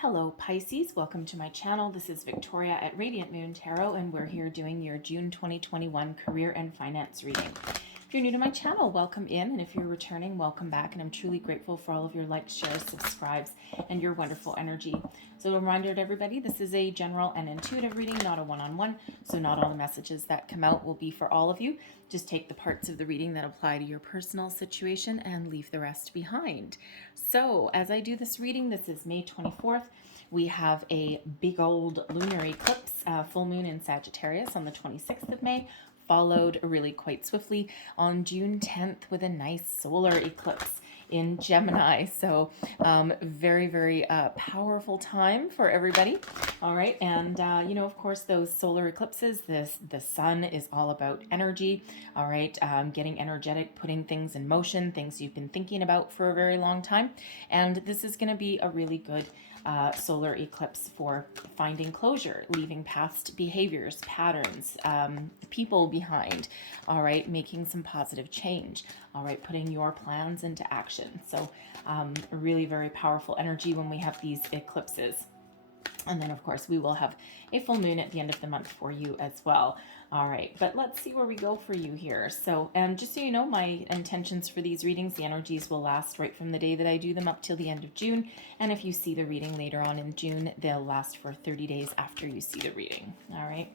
Hello Pisces, welcome to my channel. This is Victoria at Radiant Moon Tarot, and we're here doing your June 2021 career and finance reading. If you're new to my channel, welcome in, and if you're returning, welcome back, and I'm truly grateful for all of your likes, shares, subscribes, and your wonderful energy. So a reminder to everybody, this is a general and intuitive reading, not a one-on-one, so not all the messages that come out will be for all of you. Just take the parts of the reading that apply to your personal situation and leave the rest behind. So as I do this reading, this is May 24th. We have a big old lunar eclipse, full moon in Sagittarius on the 26th of May, followed really quite swiftly on June 10th with a nice solar eclipse in Gemini. So very, very powerful time for everybody. All right. And, of course, those solar eclipses, the sun is all about energy. All right. Getting energetic, putting things in motion, things you've been thinking about for a very long time. And this is going to be a really good solar eclipse for finding closure, leaving past behaviors, patterns, people behind, all right, making some positive change, all right, putting your plans into action. So really very powerful energy when we have these eclipses. And then, of course, we will have a full moon at the end of the month for you as well. All right, but let's see where we go for you here. So just so you know, my intentions for these readings, the energies will last right from the day that I do them up till the end of June. And if you see the reading later on in June, they'll last for 30 days after you see the reading. All right.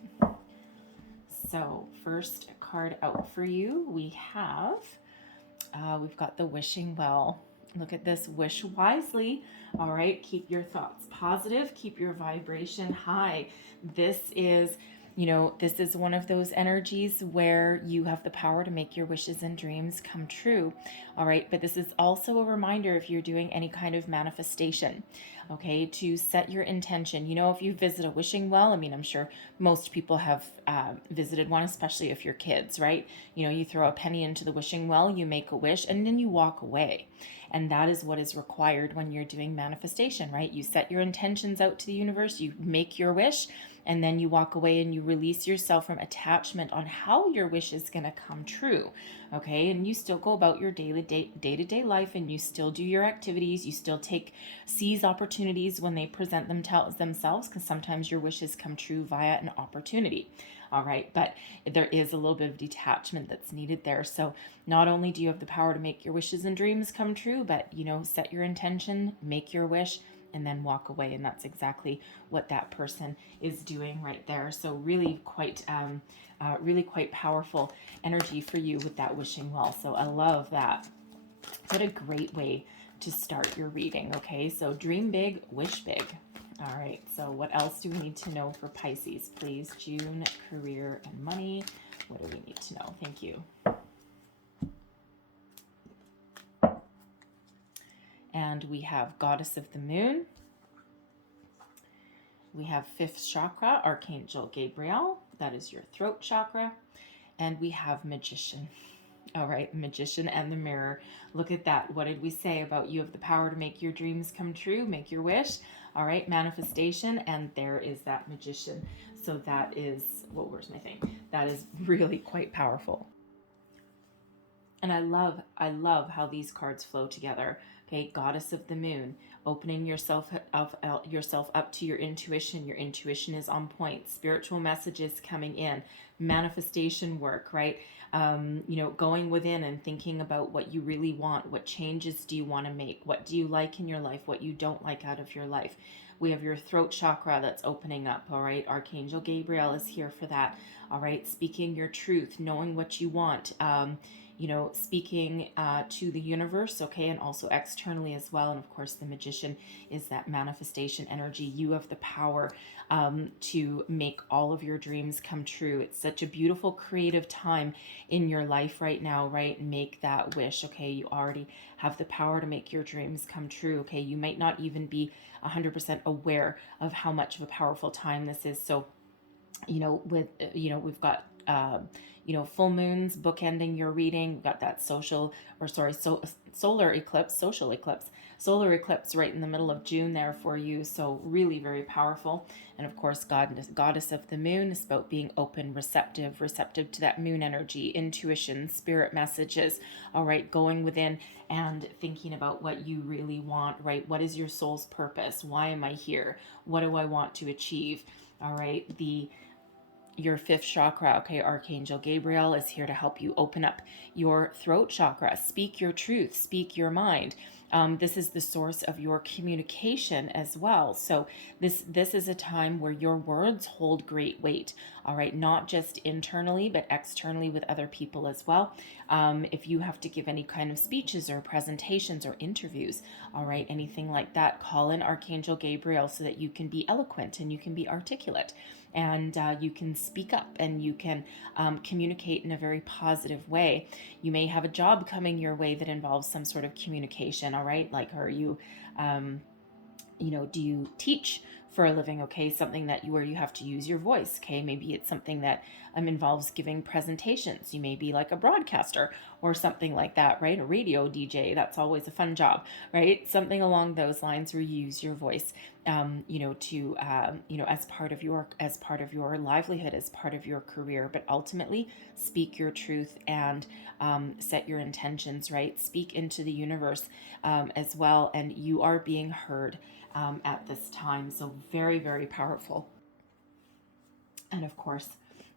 So first card out for you, we have, we've got the Wishing Well. Look at this, wish wisely. All right, keep your thoughts positive, keep your vibration high. This is, this is one of those energies where you have the power to make your wishes and dreams come true. All right, but this is also a reminder if you're doing any kind of manifestation, okay, to set your intention. If you visit a wishing well, I mean, I'm sure most people have visited one, especially if you're kids, right? You throw a penny into the wishing well, you make a wish, and then you walk away. And that is what is required when you're doing manifestation, right? You set your intentions out to the universe, you make your wish, and then you walk away and you release yourself from attachment on how your wish is going to come true, okay? And you still go about your day-to-day life, and you still do your activities. You still seize opportunities when they present themselves, because sometimes your wishes come true via an opportunity. All right, but there is a little bit of detachment that's needed there. So not only do you have the power to make your wishes and dreams come true, but, set your intention, make your wish, and then walk away. And that's exactly what that person is doing right there. So really quite powerful energy for you with that wishing well. So I love that. What a great way to start your reading. Okay, so dream big, wish big. All right, so what else do we need to know for Pisces, please? June, career, and money. What do we need to know? Thank you. And we have Goddess of the Moon. We have 5th chakra, Archangel Gabriel. That is your throat chakra. And we have Magician. All right, Magician and the Mirror. Look at that. What did we say about you have the power to make your dreams come true, make your wish? All right, manifestation, and there is that Magician. So that is, where's my thing? That is really quite powerful. And I love how these cards flow together. Okay, Goddess of the Moon, opening yourself up to your intuition. Your intuition is on point. Spiritual messages coming in. Manifestation work, right? Going within and thinking about what you really want. What changes do you want to make? What do you like in your life? What you don't like out of your life? We have your throat chakra that's opening up, all right? Archangel Gabriel is here for that, all right? Speaking your truth, knowing what you want, speaking to the universe, okay, and also externally as well. And of course, the Magician is that manifestation energy. You have the power to make all of your dreams come true. It's such a beautiful, creative time in your life right now, right? Make that wish, okay? You already have the power to make your dreams come true, okay? You might not even be 100% aware of how much of a powerful time this is. So, we've got full moons bookending your reading. We've got that solar eclipse, social eclipse, solar eclipse right in the middle of June there for you. So really very powerful. And of course, goddess of the moon is about being open, receptive to that moon energy, intuition, spirit messages. All right, going within and thinking about what you really want, right? What is your soul's purpose? Why am I here? What do I want to achieve? All right, your fifth chakra, okay, Archangel Gabriel is here to help you open up your throat chakra. Speak your truth, speak your mind. This is the source of your communication as well. So this is a time where your words hold great weight. All right, not just internally, but externally with other people as well. If you have to give any kind of speeches or presentations or interviews, all right, anything like that, call in Archangel Gabriel so that you can be eloquent and you can be articulate. And you can speak up and you can communicate in a very positive way. You may have a job coming your way that involves some sort of communication, all right? Like, are you, do you teach for a living? Okay, something where you have to use your voice. Okay, maybe it's something that involves giving presentations. You may be like a broadcaster or something like that, right? A radio DJ. That's always a fun job, right? Something along those lines where you use your voice, as part of your livelihood, as part of your career. But ultimately, speak your truth and set your intentions, right? Speak into the universe as well, and you are being heard at this time. So very, very powerful. And of course,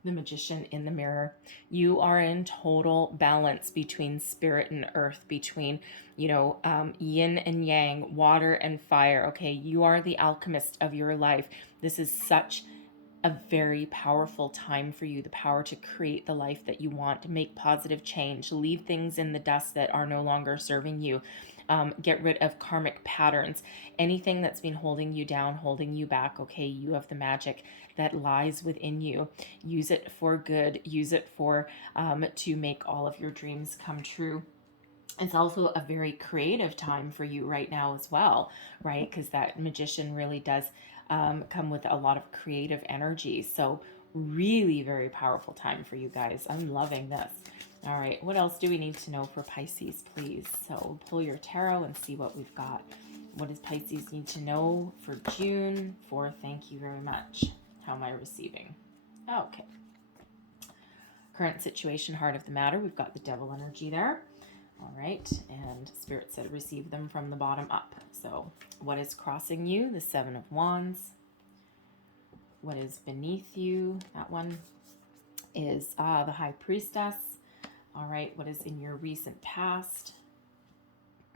the magician in the mirror. You are in total balance between spirit and earth, between, yin and yang, water and fire. Okay, you are the alchemist of your life. This is such a very powerful time for you, the power to create the life that you want, to make positive change, leave things in the dust that are no longer serving you. Get rid of karmic patterns, anything that's been holding you down, holding you back. Okay, you have the magic that lies within you. Use it for good. Use it for to make all of your dreams come true. It's also a very creative time for you right now as well, right? Because that magician really does come with a lot of creative energy. So really very powerful time for you guys. I'm loving this. All right, what else do we need to know for Pisces, please? So pull your tarot and see what we've got. What does Pisces need to know for June? Thank you very much. How am I receiving? Okay. Current situation, heart of the matter. We've got the devil energy there. All right, and Spirit said receive them from the bottom up. So what is crossing you? The Seven of Wands. What is beneath you? That one is the High Priestess. All right, what is in your recent past?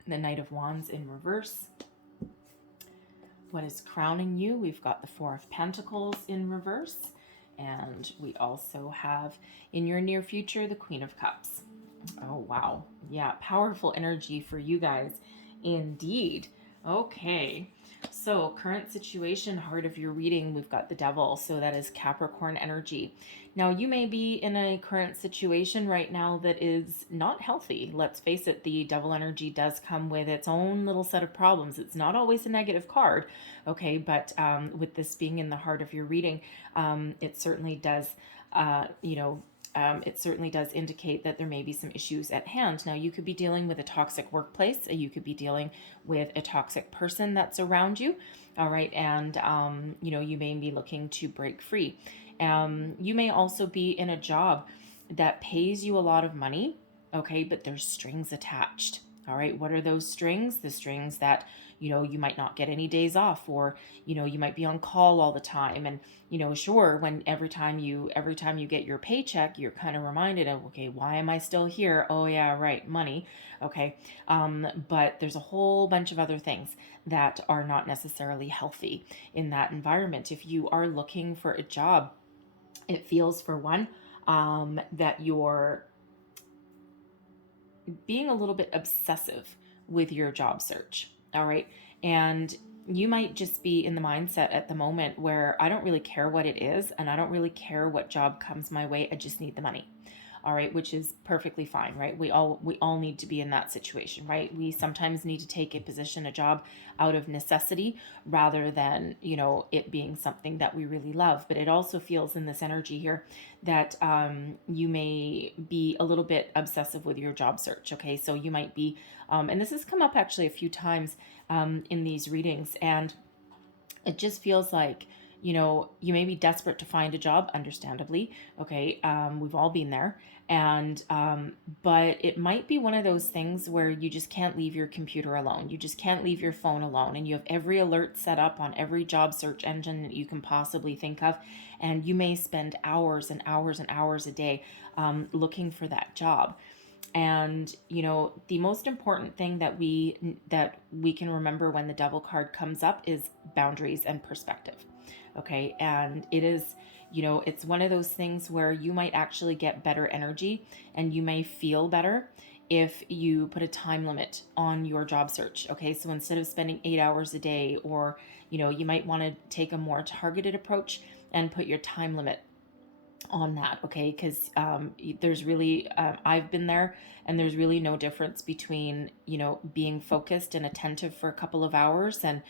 The Knight of Wands in reverse. What is crowning you? We've got the Four of Pentacles in reverse. And we also have in your near future, the Queen of Cups. Oh, wow. Yeah, powerful energy for you guys. Indeed. Okay. So current situation, heart of your reading, we've got the devil. So that is Capricorn energy. Now, you may be in a current situation right now that is not healthy. Let's face it, the devil energy does come with its own little set of problems. It's not always a negative card, okay? But with this being in the heart of your reading, it certainly does, it certainly does indicate that there may be some issues at hand. Now, you could be dealing with a toxic workplace. You could be dealing with a toxic person that's around you. All right. And, you may be looking to break free. You may also be in a job that pays you a lot of money. Okay. But there's strings attached. All right. What are those strings? The strings that, you might not get any days off, or, you might be on call all the time. And, sure, when every time you get your paycheck, you're kind of reminded of, okay, why am I still here? Oh yeah, right. Money. Okay. But there's a whole bunch of other things that are not necessarily healthy in that environment. If you are looking for a job, it feels, for one, that you're being a little bit obsessive with your job search. All right. And you might just be in the mindset at the moment where I don't really care what it is, and I don't really care what job comes my way. I just need the money. All right, which is perfectly fine, right? We all need to be in that situation, right? We sometimes need to take a job out of necessity rather than, it being something that we really love. But it also feels in this energy here that you may be a little bit obsessive with your job search. Okay, so you might be And this has come up actually a few times in these readings. And it just feels like, you may be desperate to find a job, understandably. Okay. We've all been there. And, but it might be one of those things where you just can't leave your computer alone. You just can't leave your phone alone. And you have every alert set up on every job search engine that you can possibly think of. And you may spend hours and hours and hours a day looking for that job. And the most important thing that we can remember when the devil card comes up is boundaries and perspective. Okay. And it is, it's one of those things where you might actually get better energy and you may feel better if you put a time limit on your job search. Okay. So instead of spending 8 hours a day, or, you might want to take a more targeted approach and put your time limit on that. Okay. Because there's really, I've been there, and there's really no difference between, being focused and attentive for a couple of hours and,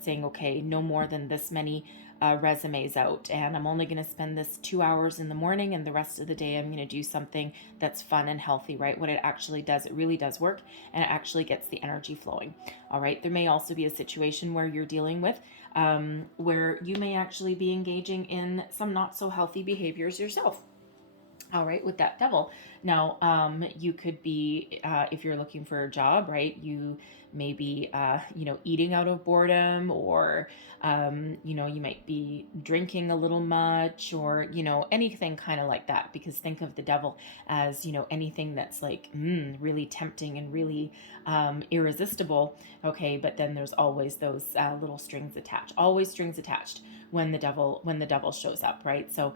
saying, okay, no more than this many resumes out, and I'm only going to spend this 2 hours in the morning, and the rest of the day I'm going to do something that's fun and healthy, right? What it actually does, it really does work, and it actually gets the energy flowing. All right. There may also be a situation where you're dealing with where you may actually be engaging in some not so healthy behaviors yourself. All right, with that devil. Now, you could be, if you're looking for a job, right, you may be, eating out of boredom, or, you might be drinking a little much, or, anything kind of like that. Because think of the devil as, anything that's like really tempting and really irresistible. Okay, but then there's always those little strings attached, always strings attached when the devil shows up, right? So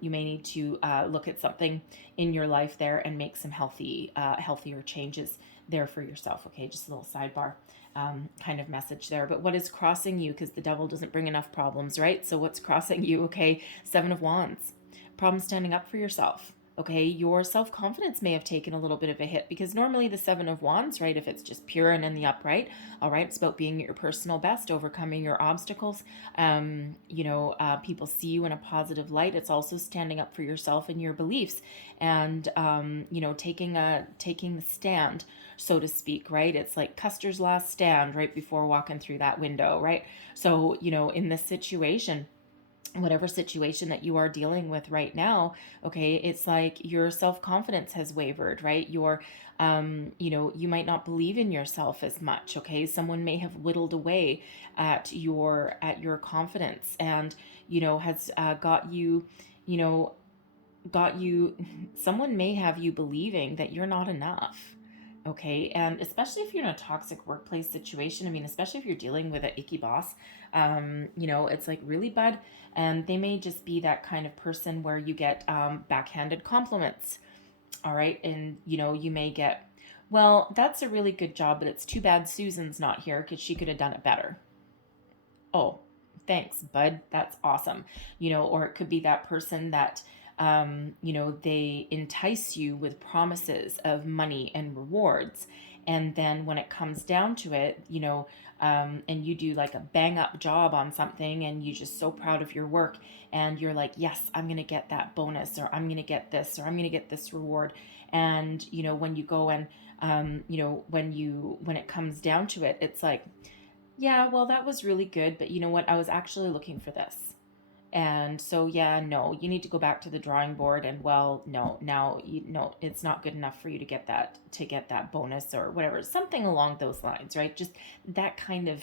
you may need to look at something in your life there and make some healthier changes there for yourself. Okay, just a little sidebar kind of message there. But what is crossing you? Because the devil doesn't bring enough problems, right? So what's crossing you? Okay, 7 of Wands, problem standing up for yourself. Okay, your self-confidence may have taken a little bit of a hit, because normally the 7 of Wands, right, if it's just pure and in the upright, all right, it's about being at your personal best, overcoming your obstacles. People see you in a positive light. It's also standing up for yourself and your beliefs, and taking the stand, so to speak, right? It's like Custer's last stand right before walking through that window, right? So in this situation, whatever situation that you are dealing with right now, okay, it's like your self-confidence has wavered, right? You might not believe in yourself as much. Okay, someone may have whittled away at your confidence, and has got you someone may have you believing that you're not enough. Okay. And especially if you're in a toxic workplace situation, I mean, especially if you're dealing with an icky boss, it's like really bad. And they may just be that kind of person where you get backhanded compliments. All right. And, you may get, well, that's a really good job, but it's too bad Susan's not here because she could have done it better. Oh, thanks, bud. That's awesome. Or it could be that person that, they entice you with promises of money and rewards. And then when it comes down to it, and you do like a bang up job on something, and you're just so proud of your work, and you're like, yes, I'm going to get that bonus, or I'm going to get this, or I'm going to get this reward. And, when you go and, when it comes down to it, it's like, yeah, well, that was really good, but you know what? I was actually looking for this. And so, yeah, no, you need to go back to the drawing board, and well, no, now, it's not good enough for you to get that bonus or whatever, something along those lines, right? Just that kind of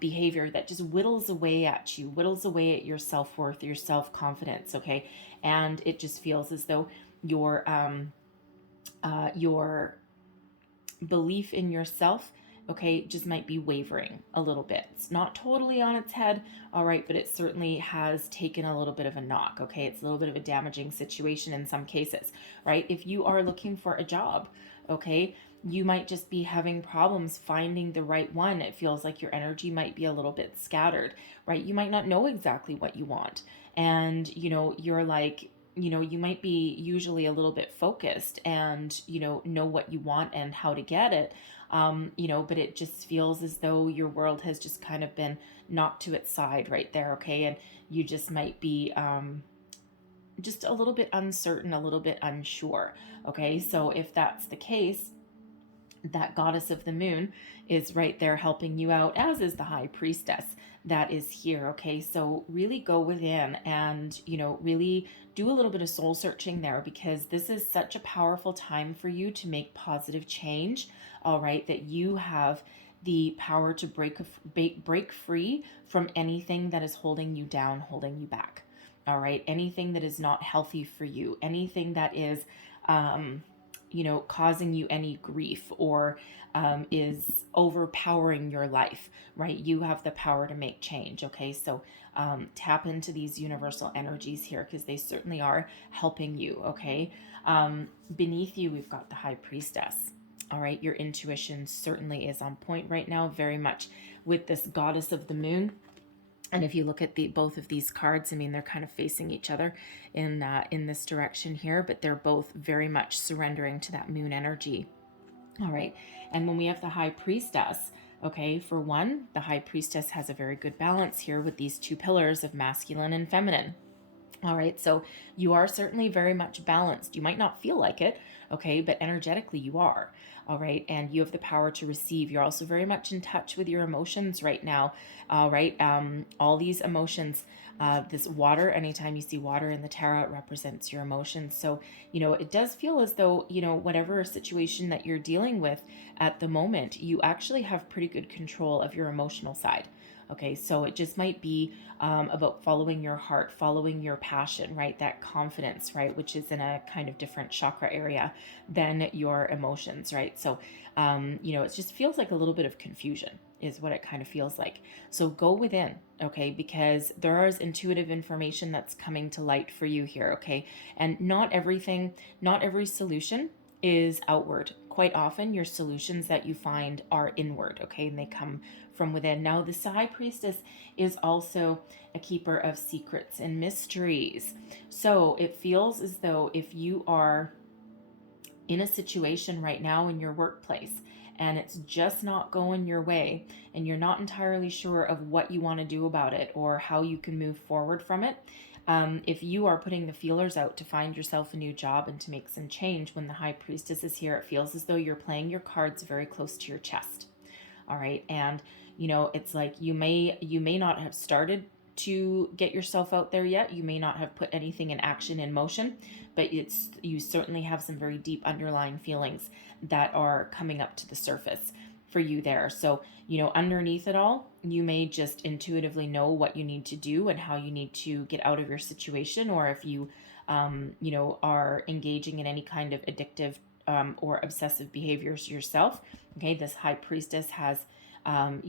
behavior that just whittles away at you, whittles away at your self-worth, your self-confidence. Okay. And it just feels as though your belief in yourself, okay, just might be wavering a little bit. It's not totally on its head, all right, but it certainly has taken a little bit of a knock, okay? It's a little bit of a damaging situation in some cases, right? If you are looking for a job, okay, you might just be having problems finding the right one. It feels like your energy might be a little bit scattered, right? You might not know exactly what you want. And, you're like, you might be usually a little bit focused and, know what you want and how to get it. But it just feels as though your world has just kind of been knocked to its side right there. Okay. And you just might be, just a little bit uncertain, a little bit unsure. Okay. So if that's the case, that goddess of the moon is right there helping you out, as is the high priestess that is here. Okay, so really go within and, really do a little bit of soul searching there, because this is such a powerful time for you to make positive change. All right, that you have the power to break free from anything that is holding you down, holding you back. All right, anything that is not healthy for you, anything that is causing you any grief, or is overpowering your life, right? You have the power to make change. Okay, so tap into these universal energies here, because they certainly are helping you. Okay, beneath you, we've got the high priestess. All right, your intuition certainly is on point right now, very much with this goddess of the moon. And if you look at both of these cards, I mean, they're kind of facing each other in this direction here, but they're both very much surrendering to that moon energy. All right. And when we have the high priestess, okay, for one, the high priestess has a very good balance here with these two pillars of masculine and feminine. All right, so you are certainly very much balanced. You might not feel like it, okay, but energetically you are. All right, and you have the power to receive. You're also very much in touch with your emotions right now. All right, all these emotions, this water, anytime you see water in the tarot, it represents your emotions. So, it does feel as though, whatever situation that you're dealing with at the moment, you actually have pretty good control of your emotional side. Okay, so it just might be about following your heart, following your passion, right? That confidence, right? Which is in a kind of different chakra area than your emotions, right? So, it just feels like a little bit of confusion is what it kind of feels like. So go within, okay? Because there is intuitive information that's coming to light for you here, okay? And not every solution is outward. Quite often your solutions that you find are inward, okay? And they come from within. Now, the high priestess is also a keeper of secrets and mysteries. So it feels as though if you are in a situation right now in your workplace and it's just not going your way, and you're not entirely sure of what you want to do about it or how you can move forward from it, if you are putting the feelers out to find yourself a new job and to make some change, when the high priestess is here, it feels as though you're playing your cards very close to your chest. All right, and it's like you may not have started to get yourself out there yet. You may not have put anything in action, in motion, but you certainly have some very deep underlying feelings that are coming up to the surface for you there. So, underneath it all, you may just intuitively know what you need to do and how you need to get out of your situation, or if you, are engaging in any kind of addictive or obsessive behaviors yourself. Okay, this high priestess has, some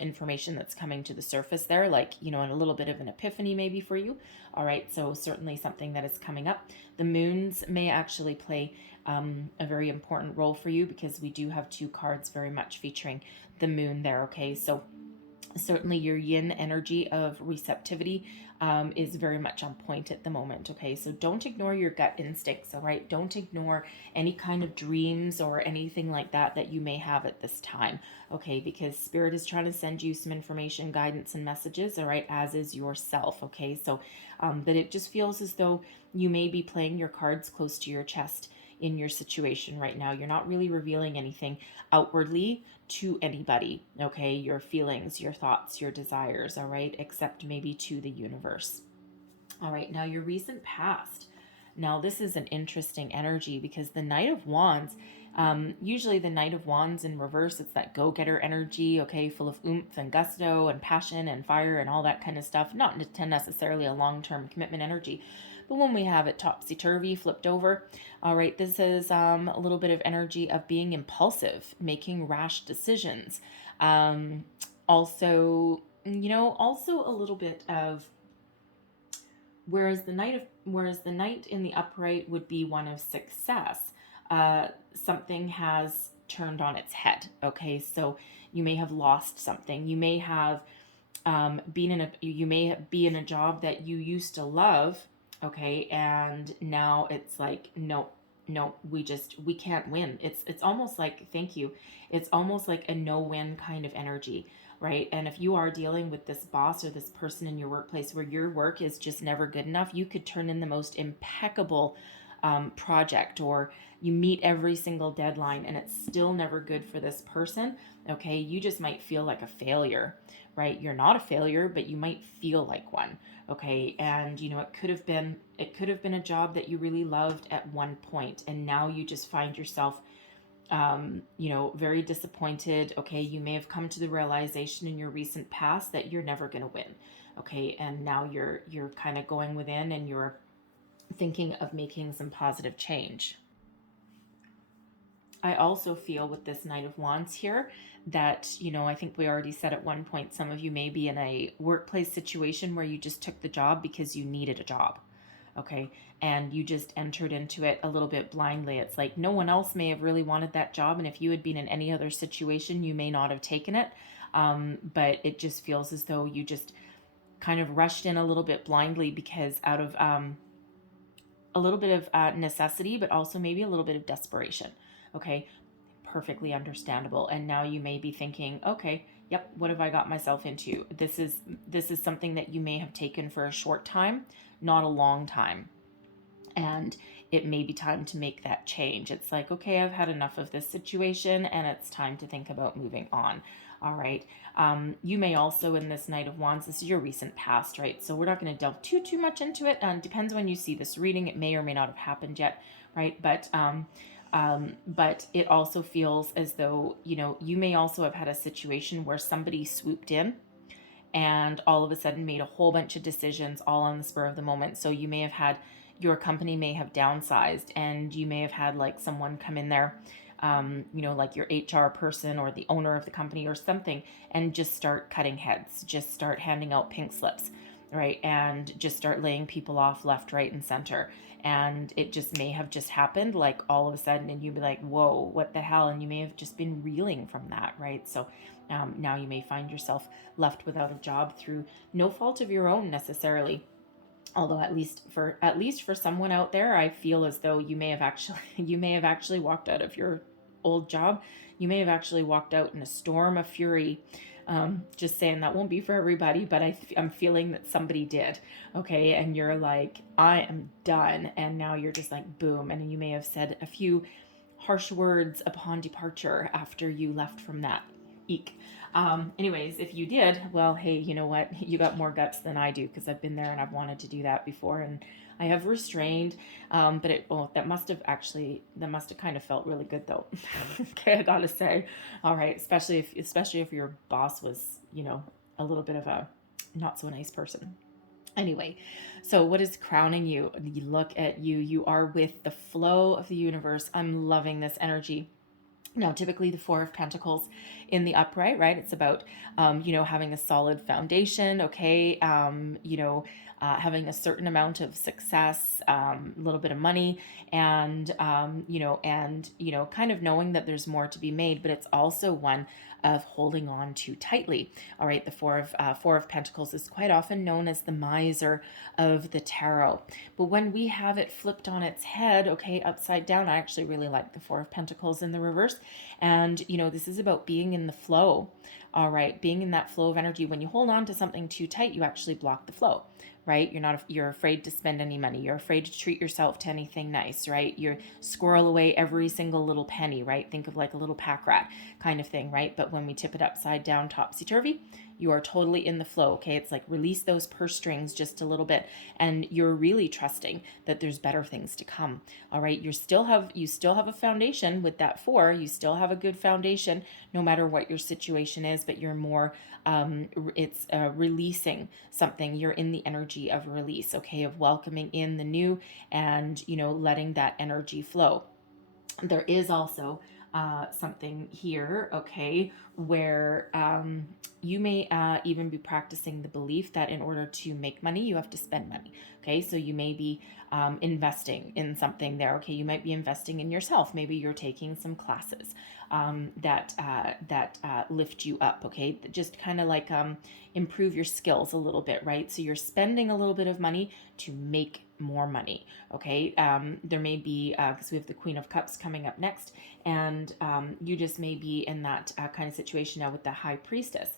information that's coming to the surface there, like, and a little bit of an epiphany maybe for you. All right, so certainly something that is coming up. The moons may actually play a very important role for you, because we do have two cards very much featuring the moon there. Okay, so certainly your yin energy of receptivity is very much on point at the moment. Okay, so don't ignore your gut instincts. All right, don't ignore any kind of dreams or anything like that you may have at this time. Okay, because spirit is trying to send you some information, guidance, and messages. All right, as is yourself. Okay, so but it just feels as though you may be playing your cards close to your chest in your situation right now. You're not really revealing anything outwardly to anybody, okay? Your feelings, your thoughts, your desires, all right? Except maybe to the universe. All right, now your recent past. Now, this is an interesting energy, because the Knight of Wands, usually the Knight of Wands in reverse, it's that go-getter energy, okay, full of oomph and gusto and passion and fire and all that kind of stuff. Not necessarily a long-term commitment energy. But when we have it topsy-turvy, flipped over, all right, this is a little bit of energy of being impulsive, making rash decisions. Also a little bit of, whereas the knight in the upright would be one of success, something has turned on its head. Okay, so you may have lost something. You may have you may be in a job that you used to love. Okay, and now it's like, no, we can't win. It's almost like, thank you, it's almost like a no-win kind of energy, right? And if you are dealing with this boss or this person in your workplace where your work is just never good enough, you could turn in the most impeccable project, or you meet every single deadline and it's still never good for this person, okay, you just might feel like a failure, right? You're not a failure, but you might feel like one, okay? And it could have been a job that you really loved at one point, and now you just find yourself very disappointed. Okay, you may have come to the realization in your recent past that you're never going to win. Okay, and now you're kind of going within and you're thinking of making some positive change. I also feel with this Knight of Wands here that, I think we already said at one point, some of you may be in a workplace situation where you just took the job because you needed a job. Okay. And you just entered into it a little bit blindly. It's like no one else may have really wanted that job. And if you had been in any other situation, you may not have taken it. But it just feels as though you just kind of rushed in a little bit blindly because out of a little bit of necessity, but also maybe a little bit of desperation. Okay. Perfectly understandable. And now you may be thinking, okay, yep, what have I got myself into? This is something that you may have taken for a short time, not a long time. And it may be time to make that change. It's like, okay, I've had enough of this situation and it's time to think about moving on. All right. You may also, in this Knight of Wands, this is your recent past, right? So we're not going to delve too much into it. Depends when you see this reading. It may or may not have happened yet, right? But it also feels as though, you may also have had a situation where somebody swooped in and all of a sudden made a whole bunch of decisions all on the spur of the moment. So you may have had, your company may have downsized, and you may have had like someone come in there, like your HR person or the owner of the company or something, and just start cutting heads, just start handing out pink slips, right? And just start laying people off left, right, and center. And it just may have just happened like all of a sudden, and you'd be like, whoa, what the hell? And you may have just been reeling from that, right? So now you may find yourself left without a job through no fault of your own necessarily. Although at least for someone out there, I feel as though you may have actually walked out of your old job. You may have actually walked out in a storm of fury. Just saying, that won't be for everybody, but I'm feeling that somebody did. Okay. And you're like, I am done. And now you're just like, boom. And you may have said a few harsh words upon departure after you left from that. Eek. Anyways, if you did, well, hey, you know what? You got more guts than I do, because I've been there and I've wanted to do that before, and I have restrained. But that must have kind of felt really good though. Okay, I gotta say. All right, especially if your boss was, a little bit of a not so nice person. Anyway, so what is crowning you? You look at you. You are with the flow of the universe. I'm loving this energy. Now, typically the Four of Pentacles in the upright, right? It's about, having a solid foundation, okay? Having a certain amount of success, a little bit of money, and, kind of knowing that there's more to be made, but it's also one of holding on too tightly. All right. The Four of Pentacles is quite often known as the miser of the tarot. But when we have it flipped on its head, okay, upside down, I actually really like the Four of Pentacles in the reverse. And, this is about being in the flow. All right. Being in that flow of energy. When you hold on to something too tight, you actually block the flow. Right? You're afraid to spend any money. You're afraid to treat yourself to anything nice, right? You squirrel away every single little penny, right? Think of like a little pack rat kind of thing, right? But when we tip it upside down, topsy-turvy, you are totally in the flow, okay? It's like release those purse strings just a little bit, and you're really trusting that there's better things to come, all right? You still have a foundation with that four. You still have a good foundation no matter what your situation is, but you're more, it's releasing something. You're in the energy of release, okay? Of welcoming in the new and, letting that energy flow. There is also something here, okay, where you may even be practicing the belief that in order to make money, you have to spend money. Okay, so you may be investing in something there. Okay, you might be investing in yourself. Maybe you're taking some classes that lift you up. Okay, just kind of like improve your skills a little bit, right? So you're spending a little bit of money to make more money. Okay, there may be because we have the Queen of Cups coming up next, and you just may be in that kind of situation now with the High Priestess.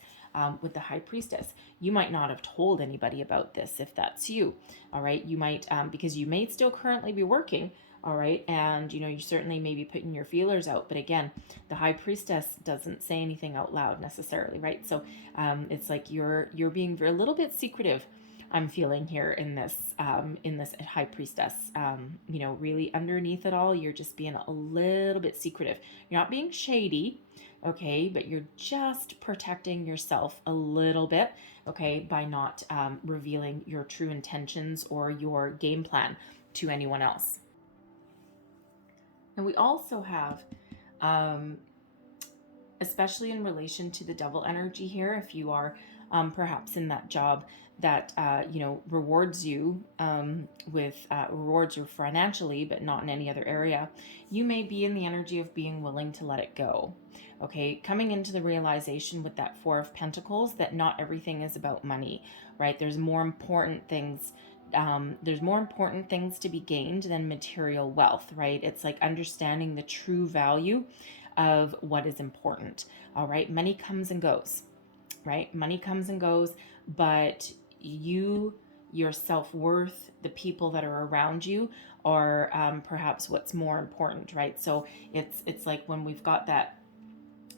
With the High Priestess, you might not have told anybody about this if that's you. All right, you might because you may still currently be working. All right. And, you certainly may be putting your feelers out. But again, the High Priestess doesn't say anything out loud necessarily, right? So it's like you're being a little bit secretive, I'm feeling here in this High Priestess. Really underneath it all, you're just being a little bit secretive. You're not being shady, okay, but you're just protecting yourself a little bit, okay, by not revealing your true intentions or your game plan to anyone else. And we also have, especially in relation to the devil energy here, if you are perhaps in that job that rewards you rewards you financially, but not in any other area, you may be in the energy of being willing to let it go. Okay, coming into the realization with that Four of Pentacles that not everything is about money, right? There's more important things. There's more important things to be gained than material wealth, right? It's like understanding the true value of what is important. All right, money comes and goes, right? Money comes and goes, but your self-worth, the people that are around you are perhaps what's more important, right? So it's like when we've got that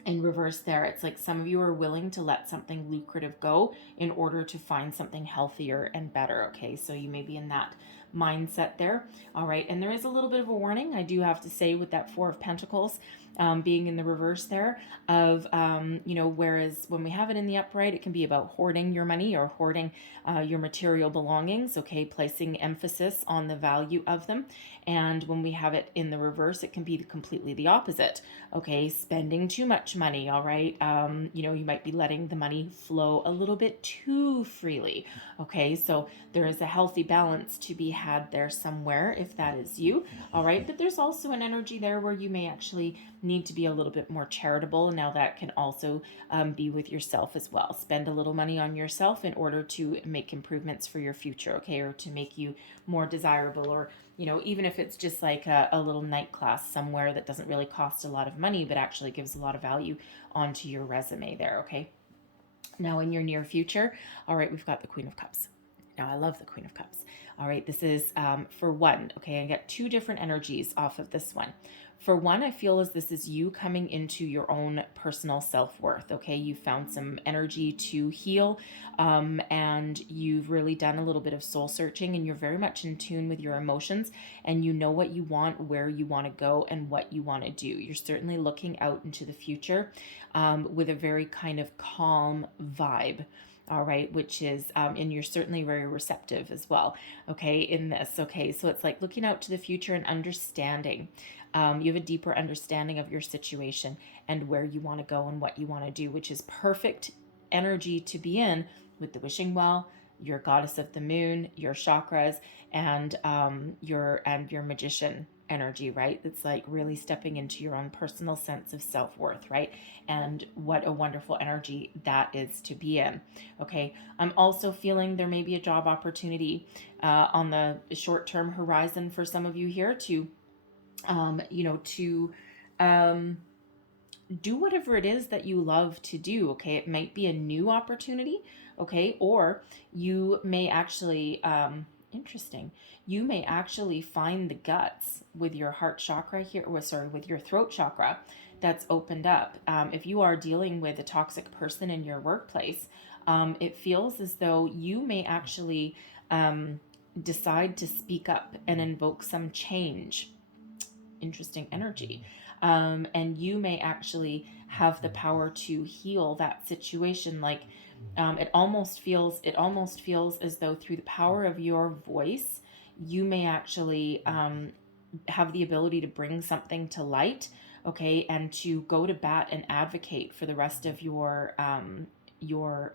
in reverse there, it's like some of you are willing to let something lucrative go in order to find something healthier and better. Okay, so you may be in that mindset there. All right, and there is a little bit of a warning, I do have to say, with that Four of Pentacles being in the reverse there of, whereas when we have it in the upright, it can be about hoarding your money or hoarding your material belongings, okay, placing emphasis on the value of them. And when we have it in the reverse, it can be completely the opposite, okay, spending too much money, all right, you might be letting the money flow a little bit too freely, okay, so there is a healthy balance to be had there somewhere if that is you, all right, but there's also an energy there where you may actually need to be a little bit more charitable. Now that can also be with yourself as well. Spend a little money on yourself in order to make improvements for your future, okay, or to make you more desirable, or even if it's just like a little night class somewhere that doesn't really cost a lot of money but actually gives a lot of value onto your resume there, okay. Now in your near future, all right, we've got the Queen of Cups. Now I love the Queen of Cups. All right, this is for one, okay, I get two different energies off of this one. For one, I feel as this is you coming into your own personal self-worth, okay? You found some energy to heal, and you've really done a little bit of soul searching, and you're very much in tune with your emotions, and you know what you want, where you want to go, and what you want to do. You're certainly looking out into the future with a very kind of calm vibe. All right, which is, and you're certainly very receptive as well, okay, in this, okay, so it's like looking out to the future and understanding. You have a deeper understanding of your situation and where you want to go and what you want to do, which is perfect energy to be in with the wishing well, your goddess of the moon, your chakras, and your magician energy, right? It's like really stepping into your own personal sense of self-worth, right? And what a wonderful energy that is to be in. Okay, I'm also feeling there may be a job opportunity on the short-term horizon for some of you here to do whatever it is that you love to do, okay? It might be a new opportunity, okay? Or you may actually, interesting, you may actually find the guts with your heart chakra here, with your throat chakra that's opened up. If you are dealing with a toxic person in your workplace, it feels as though you may actually decide to speak up and invoke some change. Interesting energy. And you may actually have the power to heal that situation. Like it almost feels as though through the power of your voice, you may actually have the ability to bring something to light, okay, and to go to bat and advocate for the rest of your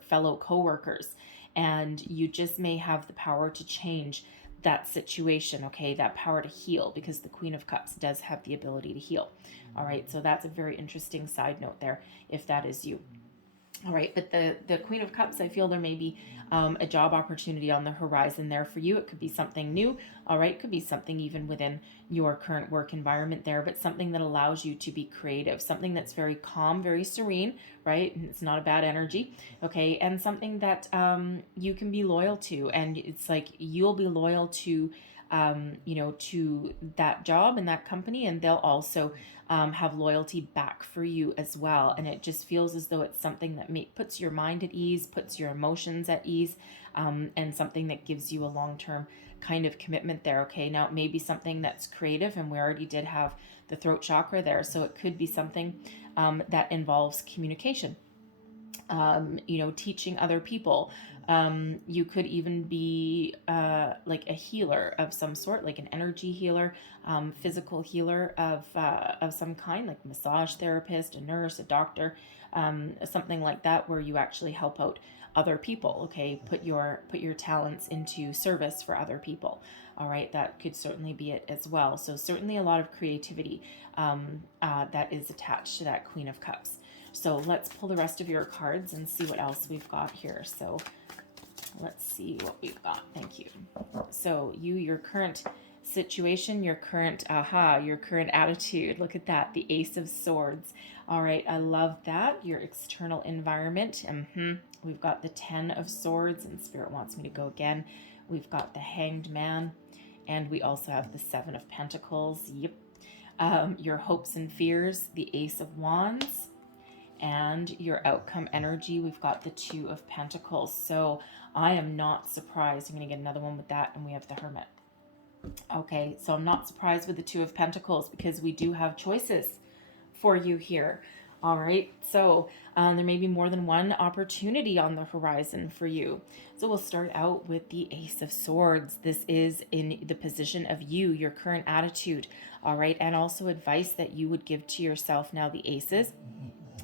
fellow coworkers. And you just may have the power to change that situation, okay, that power to heal, because the Queen of Cups does have the ability to heal. All right, so that's a very interesting side note there if that is you. All right, but the Queen of Cups, I feel there may be a job opportunity on the horizon there for you. It could be something new, all right? It could be something even within your current work environment there, but something that allows you to be creative, something that's very calm, very serene, right? And it's not a bad energy, okay? And something that you can be loyal to, and it's like you'll be loyal to to that job and that company, and they'll also have loyalty back for you as well. And it just feels as though it's something that puts your mind at ease, puts your emotions at ease, and something that gives you a long-term kind of commitment there. Okay, now it may be something that's creative, and we already did have the throat chakra there, so it could be something that involves communication, teaching other people. You could even be like a healer of some sort, like an energy healer, physical healer of some kind, like massage therapist, a nurse, a doctor, something like that, where you actually help out other people. Okay, put your talents into service for other people. All right, that could certainly be it as well. So certainly a lot of creativity that is attached to that Queen of Cups. So let's pull the rest of your cards and see what else we've got here. So let's see what we've got. Thank you. So your current situation, your current attitude. Look at that, the Ace of Swords. All right, I love that. Your external environment. We've got the Ten of Swords, and Spirit wants me to go again. We've got the Hanged Man, and we also have the Seven of Pentacles. Yep. Your hopes and fears, the Ace of Wands, and your outcome energy, we've got the Two of Pentacles. So I am not surprised. I'm going to get another one with that, and we have the Hermit. Okay, so I'm not surprised with the Two of Pentacles, because we do have choices for you here. All right, so there may be more than one opportunity on the horizon for you. So we'll start out with the Ace of Swords. This is in the position of your current attitude. All right, and also advice that you would give to yourself. Now the Aces,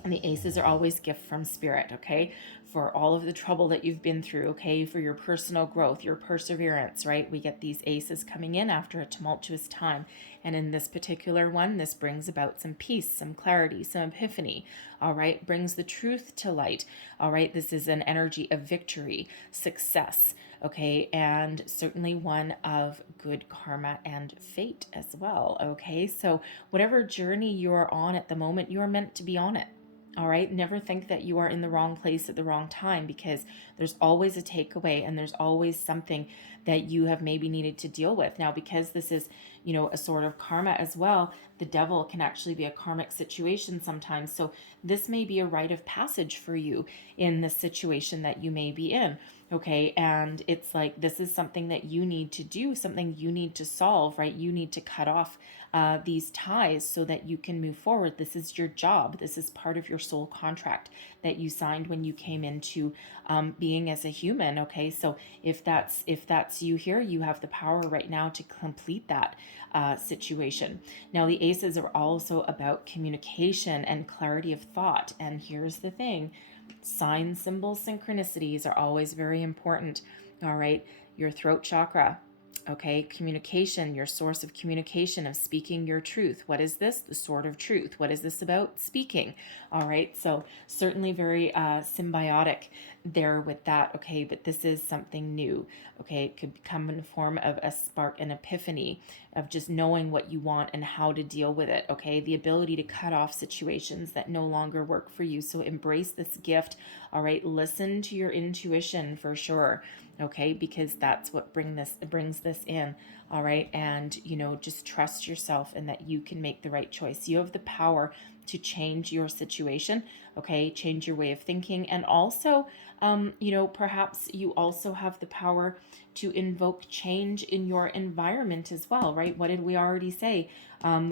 and the Aces are always gift from Spirit, okay? For all of the trouble that you've been through, okay? For your personal growth, your perseverance, right? We get these Aces coming in after a tumultuous time. And in this particular one, this brings about some peace, some clarity, some epiphany, all right? Brings the truth to light, all right? This is an energy of victory, success, okay? And certainly one of good karma and fate as well, okay? So whatever journey you're on at the moment, you're meant to be on it. All right. Never think that you are in the wrong place at the wrong time, because there's always a takeaway, and there's always something that you have maybe needed to deal with. Now, because this is, a sort of karma as well, the devil can actually be a karmic situation sometimes. So this may be a rite of passage for you in the situation that you may be in. Okay. And it's like, this is something that you need to do, something you need to solve, right? You need to cut off these ties so that you can move forward. This is your job. This is part of your soul contract that you signed when you came into being as a human. Okay. So if that's you here, you have the power right now to complete that situation. Now, the Aces are also about communication and clarity of thought. And here's the thing. Signs, symbols, synchronicities are always very important. All right. Your throat chakra. Okay, communication, your source of communication, of speaking your truth. What is this? The sword of truth. What is this about? Speaking. All right, so certainly very symbiotic there with that. Okay, but this is something new. Okay, it could come in the form of a spark, an epiphany of just knowing what you want and how to deal with it. Okay, the ability to cut off situations that no longer work for you. So embrace this gift. All right, listen to your intuition for sure. Okay, because that's what brings this in. All right, and just trust yourself and that you can make the right choice. You have the power to change your situation. Okay, change your way of thinking, and also perhaps you also have the power to invoke change in your environment as well, right? What did we already say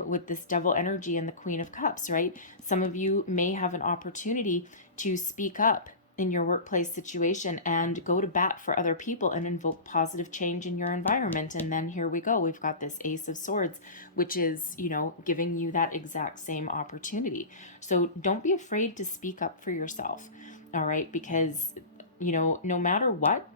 with this Devil energy and the Queen of Cups, right? Some of you may have an opportunity to speak up in your workplace situation and go to bat for other people and invoke positive change in your environment. And then here we go. We've got this Ace of Swords, which is, giving you that exact same opportunity. So don't be afraid to speak up for yourself. All right. Because, no matter what,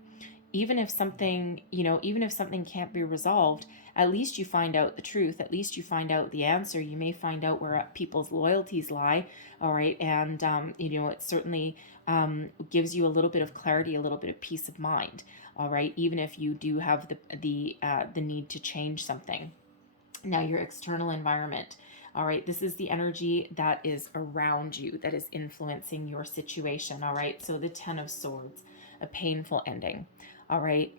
even if something can't be resolved, at least you find out the truth. At least you find out the answer. You may find out where people's loyalties lie. All right. And, it certainly gives you a little bit of clarity, a little bit of peace of mind. All right. Even if you do have the need to change something. Now, your external environment. All right. This is the energy that is around you, that is influencing your situation. All right. So the Ten of Swords. a painful ending. All right.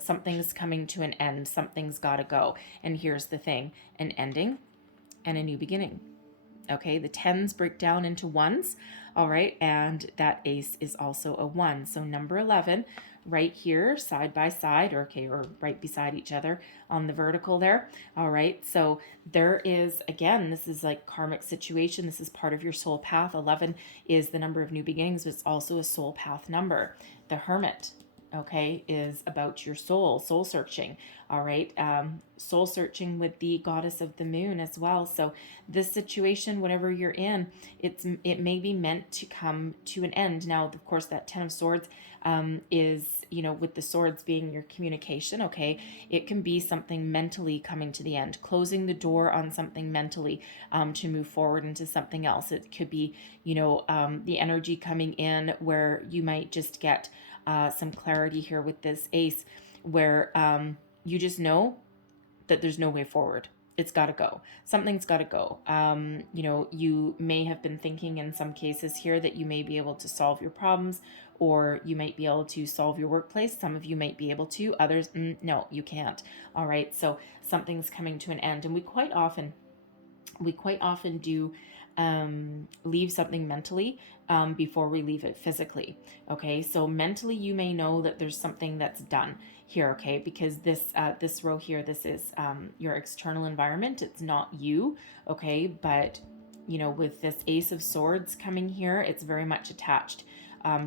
Something's coming to an end. Something's got to go. And here's the thing, an ending and a new beginning. Okay. The 10s break down into 1s. All right. And that ace is also a 1. So number 11 right here, side by side, or right beside each other on the vertical there. All right. So there is, again, this is like karmic situation. This is part of your soul path. 11 is the number of new beginnings, but it's also a soul path number. The Hermit, okay, is about your soul searching. All right. Soul searching with the goddess of the moon as well. So this situation, whatever you're in, it may be meant to come to an end. Now, of course, that 10 of Swords is, with the swords being your communication, okay, it can be something mentally coming to the end, closing the door on something mentally to move forward into something else. It could be, the energy coming in where you might just get some clarity here with this ace, where you just know that there's no way forward. It's got to go. Something's got to go. You may have been thinking in some cases here that you may be able to solve your problems, or you might be able to solve your workplace. Some of you might be able to, others, no, you can't. All right. So something's coming to an end. And we quite often do leave something mentally before we leave it physically. Okay. So mentally, you may know that there's something that's done here. Okay. Because this row here, this is your external environment. It's not you. Okay. But with this Ace of Swords coming here, it's very much attached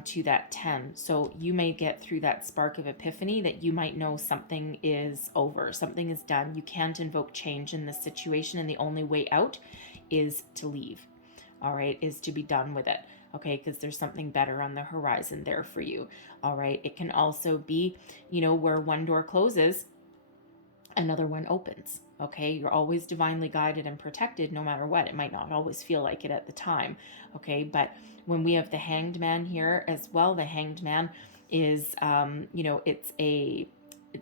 to that 10. So you may get through that spark of epiphany that you might know something is over, something is done. You can't invoke change in this situation, and the only way out is to leave. All right, is to be done with it. Okay, because there's something better on the horizon there for you. All right, it can also be, where one door closes, another one opens. Okay, you're always divinely guided and protected no matter what. It might not always feel like it at the time. Okay, but when we have the Hanged Man here as well, the Hanged Man is, it's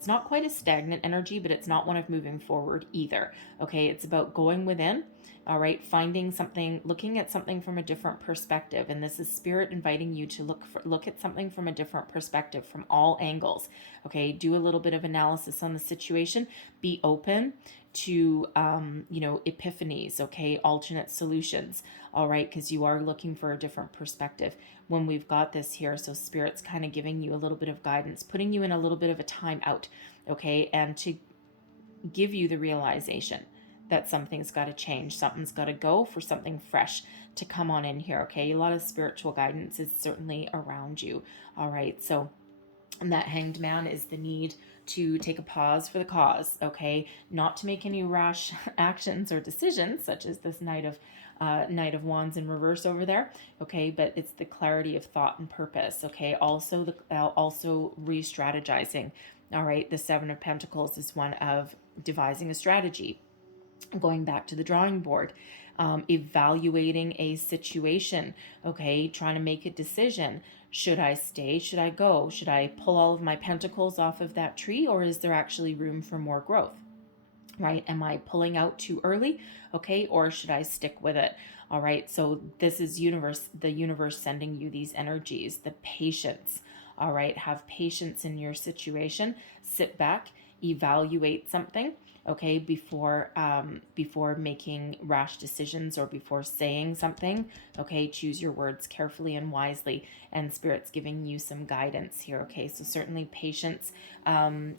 not quite a stagnant energy, but it's not one of moving forward either. Okay, it's about going within. All right, finding something, looking at something from a different perspective. And this is Spirit inviting you to look at something from a different perspective, from all angles. Okay, do a little bit of analysis on the situation. Be open to, epiphanies, okay, alternate solutions. All right, because you are looking for a different perspective when we've got this here. So Spirit's kind of giving you a little bit of guidance, putting you in a little bit of a time out, okay, and to give you the realization that something's got to change, something's got to go for something fresh to come on in here, okay? A lot of spiritual guidance is certainly around you, all right? So, and that Hanged Man is the need to take a pause for the cause, okay? Not to make any rash actions or decisions, such as this Knight of Wands in reverse over there, okay? But it's the clarity of thought and purpose, okay? Also, also re-strategizing, all right? The Seven of Pentacles is one of devising a strategy, going back to the drawing board, evaluating a situation, okay, trying to make a decision. Should I stay? Should I go? Should I pull all of my pentacles off of that tree, or is there actually room for more growth? Right? Am I pulling out too early? Okay, or should I stick with it? All right, so this is the universe sending you these energies, the patience. All right, have patience in your situation. Sit back, evaluate something, okay, before making rash decisions or before saying something. Okay, choose your words carefully and wisely, and Spirit's giving you some guidance here. Okay, so certainly patience and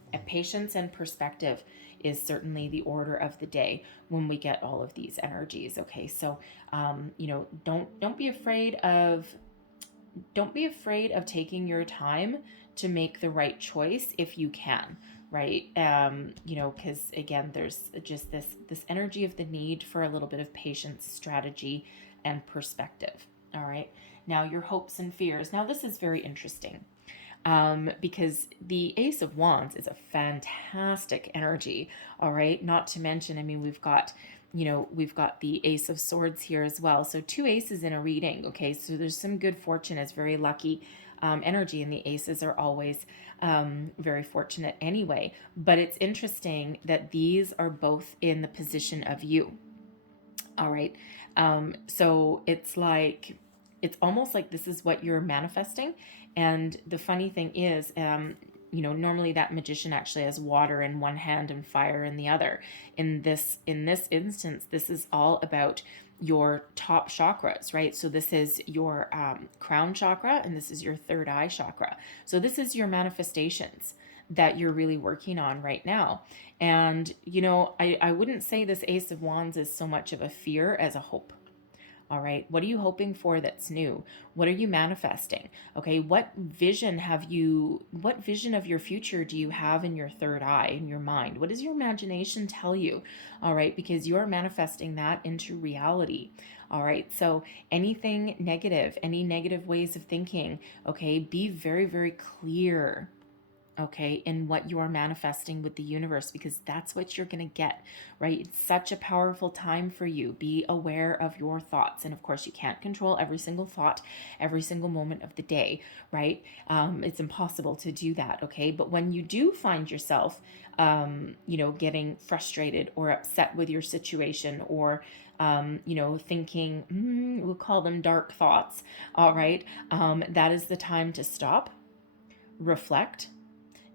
perspective is certainly the order of the day when we get all of these energies. Okay, so don't be afraid of taking your time to make the right choice if you can. Right. Because again, there's just this energy of the need for a little bit of patience, strategy, and perspective. All right. Now your hopes and fears. Now this is very interesting because the Ace of Wands is a fantastic energy. All right. Not to mention, I mean, we've got the Ace of Swords here as well. So 2 aces in a reading. Okay. So there's some good fortune. It's very lucky energy, and the aces are always very fortunate anyway. But it's interesting that these are both in the position of you. All right. So it's like it's almost like this is what you're manifesting. And the funny thing is, normally that magician actually has water in one hand and fire in the other. In this instance, this is all about your top chakras, right? So this is your crown chakra, and this is your third eye chakra. So this is your manifestations that you're really working on right now. And I wouldn't say this Ace of Wands is so much of a fear as a hope. All right. What are you hoping for that's new? What are you manifesting? Okay. What vision of your future do you have in your third eye, in your mind? What does your imagination tell you? All right. Because you are manifesting that into reality. All right. So anything negative, any negative ways of thinking, okay, be very, very clear, okay, in what you are manifesting with the universe, because that's what you're going to get, right? It's such a powerful time for you. Be aware of your thoughts. And of course, you can't control every single thought, every single moment of the day, right? It's impossible to do that, okay? But when you do find yourself, getting frustrated or upset with your situation, or thinking, we'll call them dark thoughts, all right? That is the time to stop, reflect,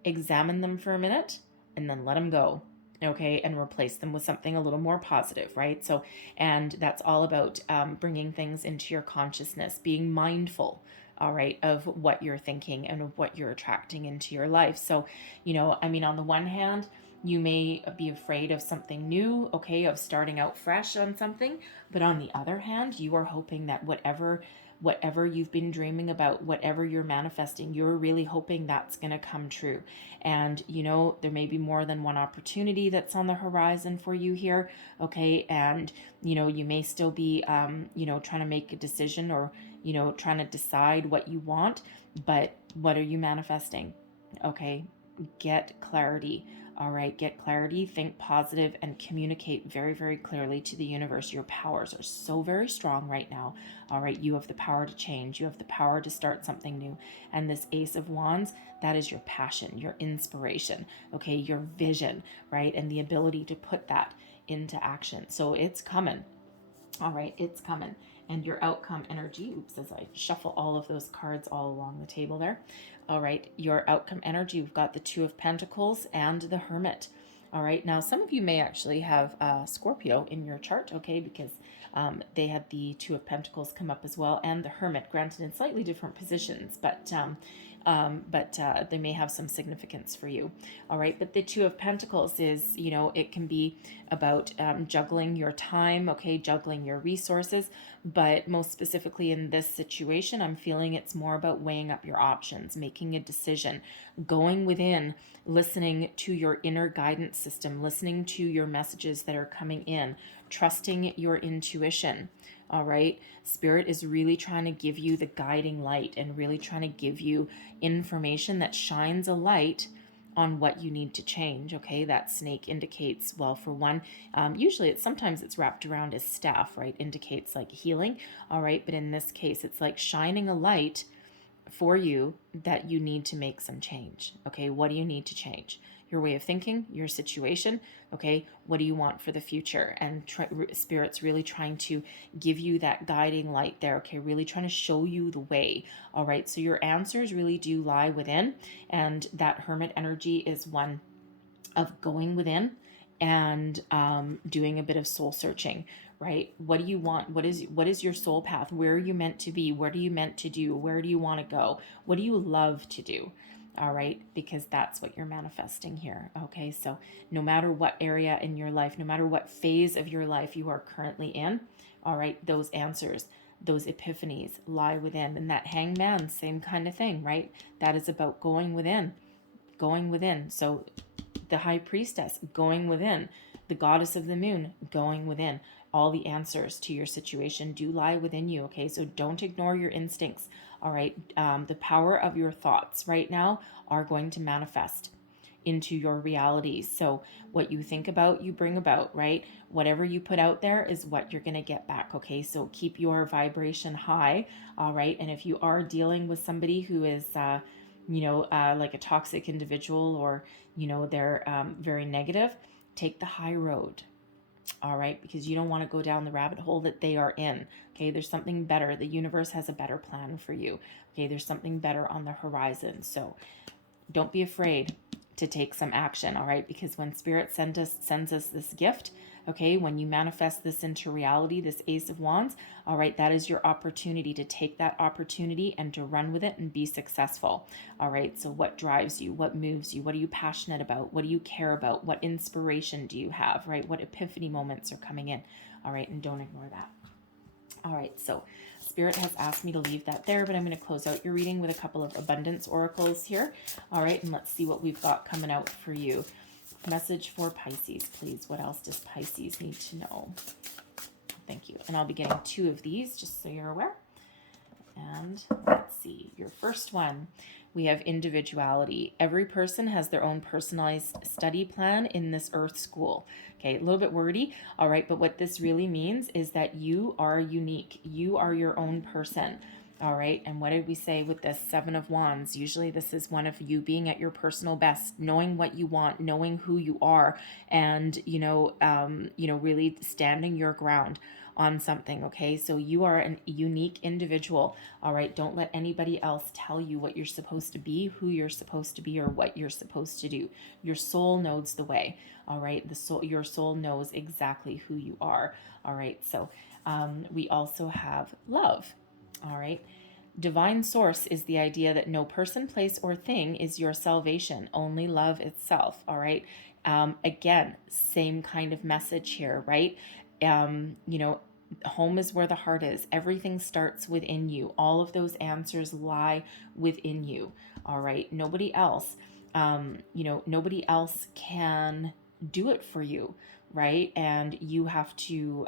examine them for a minute, and then let them go, okay, and replace them with something a little more positive, right? So, and that's all about bringing things into your consciousness, being mindful, all right, of what you're thinking and of what you're attracting into your life. So, on the one hand, you may be afraid of something new, okay, of starting out fresh on something, but on the other hand, you are hoping that whatever you've been dreaming about, whatever you're manifesting, you're really hoping that's going to come true. And, there may be more than one opportunity that's on the horizon for you here. Okay. And, you may still be, trying to make a decision, or, trying to decide what you want, but what are you manifesting? Okay. Get clarity. All right, get clarity, think positive, and communicate very, very clearly to the universe. Your powers are so very strong right now. All right, you have the power to change. You have the power to start something new. And this Ace of Wands, that is your passion, your inspiration, okay, your vision, right? And the ability to put that into action. So it's coming. All right, it's coming. And your outcome energy, oops, as I shuffle all of those cards all along the table there. All right, your outcome energy, we've got the Two of Pentacles and the Hermit. All right, now some of you may actually have Scorpio in your chart, okay, because they had the Two of Pentacles come up as well, and the Hermit, granted in slightly different positions, but they may have some significance for you. All right, but the Two of Pentacles is, it can be about juggling your time, okay, juggling your resources, but most specifically in this situation, I'm feeling it's more about weighing up your options, making a decision, going within, listening to your inner guidance system, listening to your messages that are coming in, trusting your intuition. All right. Spirit is really trying to give you the guiding light and really trying to give you information that shines a light on what you need to change. Okay. That snake indicates, well, for one, usually sometimes it's wrapped around as staff, right? Indicates like healing. All right. But in this case, it's like shining a light for you that you need to make some change. Okay. What do you need to change? Your way of thinking, your situation. Okay. What do you want for the future? And Spirit's really trying to give you that guiding light there. Okay. Really trying to show you the way. All right. So your answers really do lie within. And that Hermit energy is one of going within and doing a bit of soul searching, right? What do you want? What is your soul path? Where are you meant to be? What are you meant to do? Where do you want to go? What do you love to do? All right, because that's what you're manifesting here. Okay, so no matter what area in your life, no matter what phase of your life you are currently in, all right, those answers, those epiphanies lie within. And that Hangman, same kind of thing, right? That is about going within, going within. So the High Priestess, going within, the Goddess of the Moon, going within. All the answers to your situation do lie within you, okay? So don't ignore your instincts, all right? The power of your thoughts right now are going to manifest into your reality. So what you think about, you bring about, right? Whatever you put out there is what you're going to get back, okay? So keep your vibration high, all right? And if you are dealing with somebody who is, like a toxic individual, or, they're very negative, take the high road. all right, because you don't want to go down the rabbit hole that they are in. Okay, there's something better. The universe has a better plan for you. Okay, there's something better on the horizon. So don't be afraid to take some action, all right? Because when Spirit sends us this gift, okay, when you manifest this into reality, this Ace of Wands, all right, that is your opportunity to take that opportunity and to run with it and be successful, all right? So what drives you? What moves you? What are you passionate about? What do you care about? What inspiration do you have, right? What epiphany moments are coming in, all right? And don't ignore that. All right, so Spirit has asked me to leave that there, but I'm going to close out your reading with a couple of abundance oracles here. All right, and let's see what we've got coming out for you. Message for Pisces, please. What else does Pisces need to know? Thank you. And I'll be getting 2 of these, just so you're aware. And let's see, your first one, we have individuality. Every person has their own personalized study plan in this Earth school. Okay, a little bit wordy, all right, but what this really means is that you are unique. You are your own person, all right? And what did we say with this 7 of Wands? Usually this is one of you being at your personal best, knowing what you want, knowing who you are, and, really standing your ground on something, okay? So you are a unique individual, all right? Don't let anybody else tell you what you're supposed to be, who you're supposed to be, or what you're supposed to do. Your soul knows the way, all right? Your soul knows exactly who you are, all right? So we also have love, all right? Divine source is the idea that no person, place, or thing is your salvation, only love itself, all right? Again, same kind of message here, right? Home is where the heart is. Everything starts within you. All of those answers lie within you. All right. Nobody else, nobody else can do it for you. Right. And you have to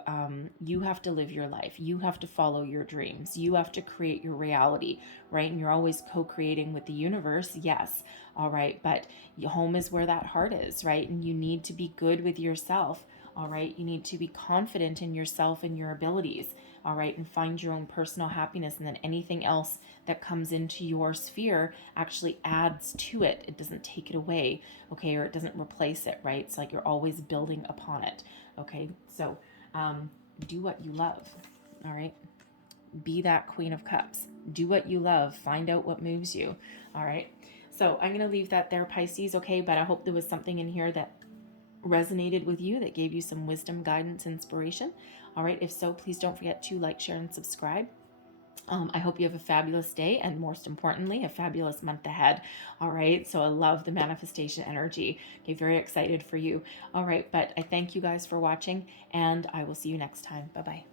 live your life. You have to follow your dreams. You have to create your reality. Right. And you're always co-creating with the universe. Yes. All right. But home is where that heart is. Right. And you need to be good with yourself. All right. You need to be confident in yourself and your abilities. All right. And find your own personal happiness. And then anything else that comes into your sphere actually adds to it. It doesn't take it away. Okay. Or it doesn't replace it. Right. It's like you're always building upon it. Okay. So do what you love. All right. Be that Queen of Cups. Do what you love. Find out what moves you. All right. So I'm going to leave that there, Pisces. Okay. But I hope there was something in here that resonated with you, that gave you some wisdom, guidance, inspiration. All right, if so, please don't forget to like, share, and subscribe. I hope you have a fabulous day, and most importantly, a fabulous month ahead. All right, so I love the manifestation energy. Okay, very excited for you. All right, but I thank you guys for watching, and I will see you next time. Bye-bye.